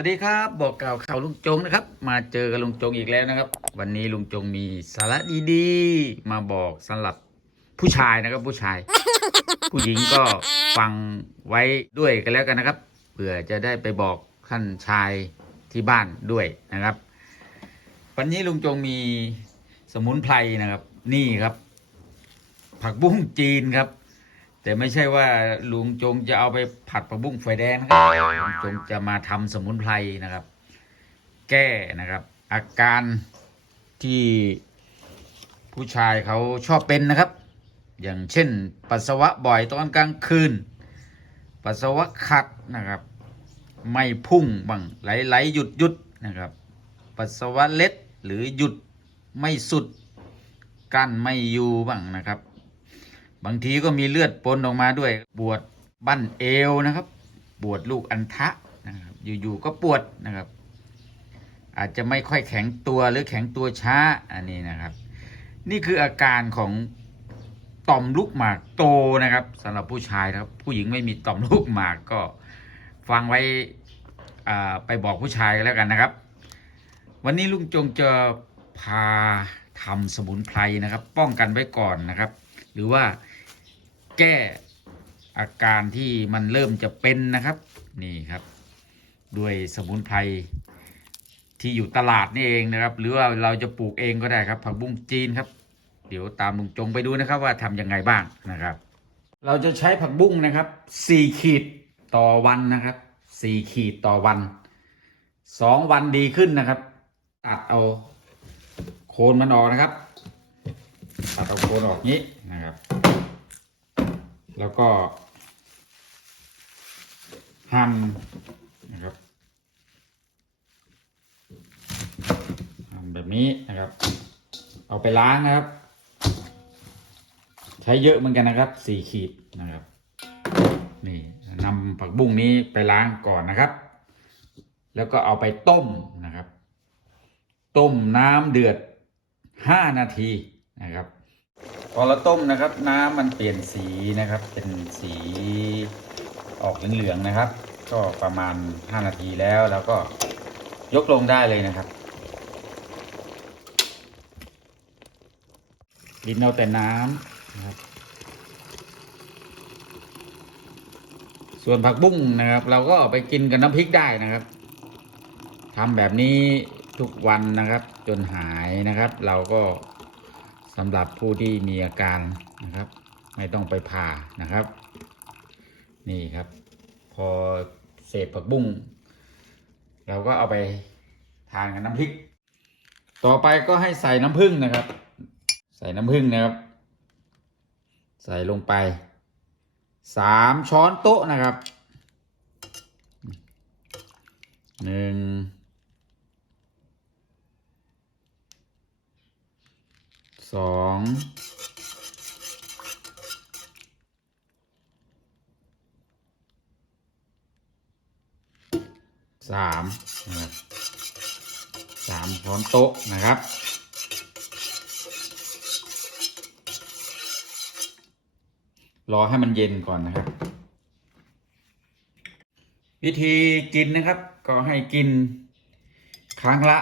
วัสดีครับบอกกล่าวข่าวลุงจงนะครับ มาเจอกับลุงจงอีกแล้วนะครับ วันนี้ลุงจงมีสาระดีๆ มาบอกสำหรับผู้ชายนะครับ ผู้ชาย ผู้หญิงก็ฟังไว้ด้วยกันแล้วกันนะครับเผื่อจะได้ไปบอกท่านชายที่บ้านด้วยนะครับ วันนี้ลุงจงมีสมุนไพรนะครับ นี่ครับ ผักบุ้งจีนครับ แต่ไม่ใช่ว่าลุงจงจะเอาไปผัดผักบุ้งไฟแดงนะครับลุงจงจะมาทำสมุนไพรนะครับ แก้นะครับ อาการที่ผู้ชายเขาชอบเป็นนะครับ อย่างเช่น ปัสสาวะบ่อยตอนกลางคืน ปัสสาวะขัดนะครับ ไม่พุ่งบ้างไหลไหลหยุดหยุดนะครับ ปัสสาวะเล็ดหรือหยุดไม่สุดกั้นไม่อยู่บ้างนะครับ บางทีก็มีเลือดปนออกมาด้วย ปวดบั้นเอวนะครับ ปวดลูกอัณฑะนะครับ อยู่ๆก็ปวดนะครับ อาจจะไม่ค่อยแข็งตัวหรือแข็งตัวช้าอันนี้นะครับ นี่คืออาการของต่อมลูกหมากโตนะครับสำหรับผู้ชายนะครับ ผู้หญิงไม่มีต่อมลูกหมากก็ฟังไว้อ่าไปบอกผู้ชายกันแล้วกันนะครับ วันนี้ลุงจงจะพาทำสมุนไพรนะครับ ป้องกันไว้ก่อนนะครับ หรือว่า แก้อาการที่มันเริ่มจะเป็นนะครับ นี่ครับ ด้วยสมุนไพรที่อยู่ตลาดนี่เองนะครับ หรือว่าเราจะปลูกเองก็ได้ครับ ผักบุ้งจีนครับ เดี๋ยวตามลุงจงไปดูนะครับว่าทำยังไงบ้างนะครับ เราจะใช้ผักบุ้งนะครับสี่ขีดต่อวันนะครับสี่ขีดต่อวันสองวันดีขึ้นนะครับ ตัดเอาโคนมันออกนะครับ ตัดเอาโคนออกนี้นะครับ แล้วก็ หั่นนะครับ หั่นแบบนี้นะครับ เอาไปล้างนะครับ ใช้เยอะเหมือนกันนะครับสี่ขีดนะครับ นี่นำผักบุ้งนี้ไปล้างก่อนนะครับ แล้วก็เอาไปต้มนะครับ ต้มน้ำเดือดห้านาทีนะครับ พอเราต้มนะครับ น้ำมันเปลี่ยนสีนะครับ เป็นสีออกเหลืองๆนะครับ ก็ประมาณ 5 นาทีแล้วแล้วก็ยกลงได้เลยนะครับ ดินเอาแต่น้ำนะครับ ส่วนผักบุ้งนะครับ เราก็ไปกินกับน้ำพริกได้นะครับทำแบบนี้ทุกวันนะครับ จนหายนะครับ เราก็ สำหรับผู้ที่มีอาการนะครับ ไม่ต้องไปผ่านะครับ นี่ครับ พอเศษผักบุ้งเราก็เอาไปทานกับน้ำพริก ต่อไปก็ให้ใส่น้ำผึ้งนะครับ ใส่น้ำผึ้งนะครับ ใส่ลงไปสามช้อนโต๊ะนะครับหนึ่ง สองสามนะครับสามช้อนโต๊ะนะครับรอให้มันเย็นก่อนนะครับ วิธีกินนะครับ ก็ให้กินครั้งละ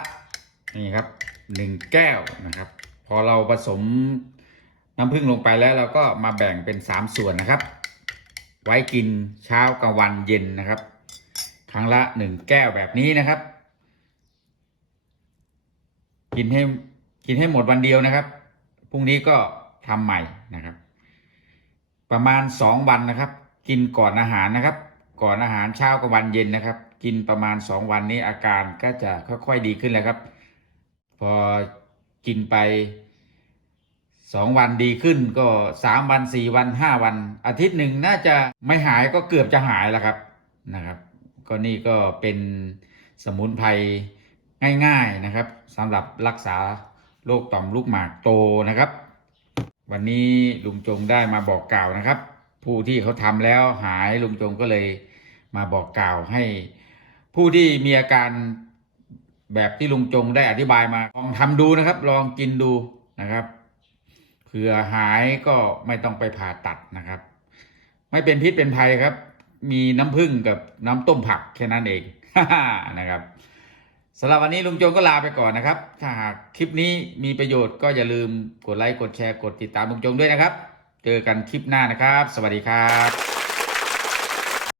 นี่ครับหนึ่งแก้วนะครับ พอเราผสมน้ำผึ้งลงไปแล้วเราก็มาแบ่งเป็นสามส่วนนะครับ ไว้กินเช้ากลางวันเย็นนะครับ ครั้งละหนึ่งแก้วแบบนี้นะครับ กินให้กินให้หมดวันเดียวนะครับพรุ่งนี้ก็ทำใหม่นะครับ ประมาณสองวันนะครับ กินก่อนอาหารนะครับ ก่อนอาหารเช้ากับวันเย็นนะครับ กินประมาณสองวันนี้อาการก็จะค่อยๆดีขึ้นแล้วครับ พอ กินไปสองวันดีขึ้นก็สามวันสี่วันห้าวัน อาทิตย์หนึ่งน่าจะไม่หายก็เกือบจะหายแล้วครับนะครับ ก็นี่ก็เป็นสมุนไพรง่าย ๆนะครับสำหรับรักษาโรคต่อมลูกหมากโตนะครับ วันนี้ลุงจงได้มาบอกกล่าวนะครับ ผู้ที่เขาทำแล้วหายลุงจงก็เลยมาบอกกล่าวให้ผู้ที่มีอาการ แบบที่ลุงจงได้อธิบายมา ลองทำดูนะครับ ลองกินดูนะครับเผื่อหายก็ไม่ต้องไปผ่าตัดนะครับ ไม่เป็นพิษเป็นภัยครับ มีน้ำผึ้งกับน้ำต้มผักแค่นั้นเองนะครับสำหรับวันนี้ลุงโจงก็ลาไปก่อนนะครับ ถ้าหากคลิปนี้มีประโยชน์ก็อย่าลืมกดไลค์กดแชร์กดติดตามลุงโจงด้วยนะครับ เจอกันคลิปหน้านะครับ สวัสดีครับ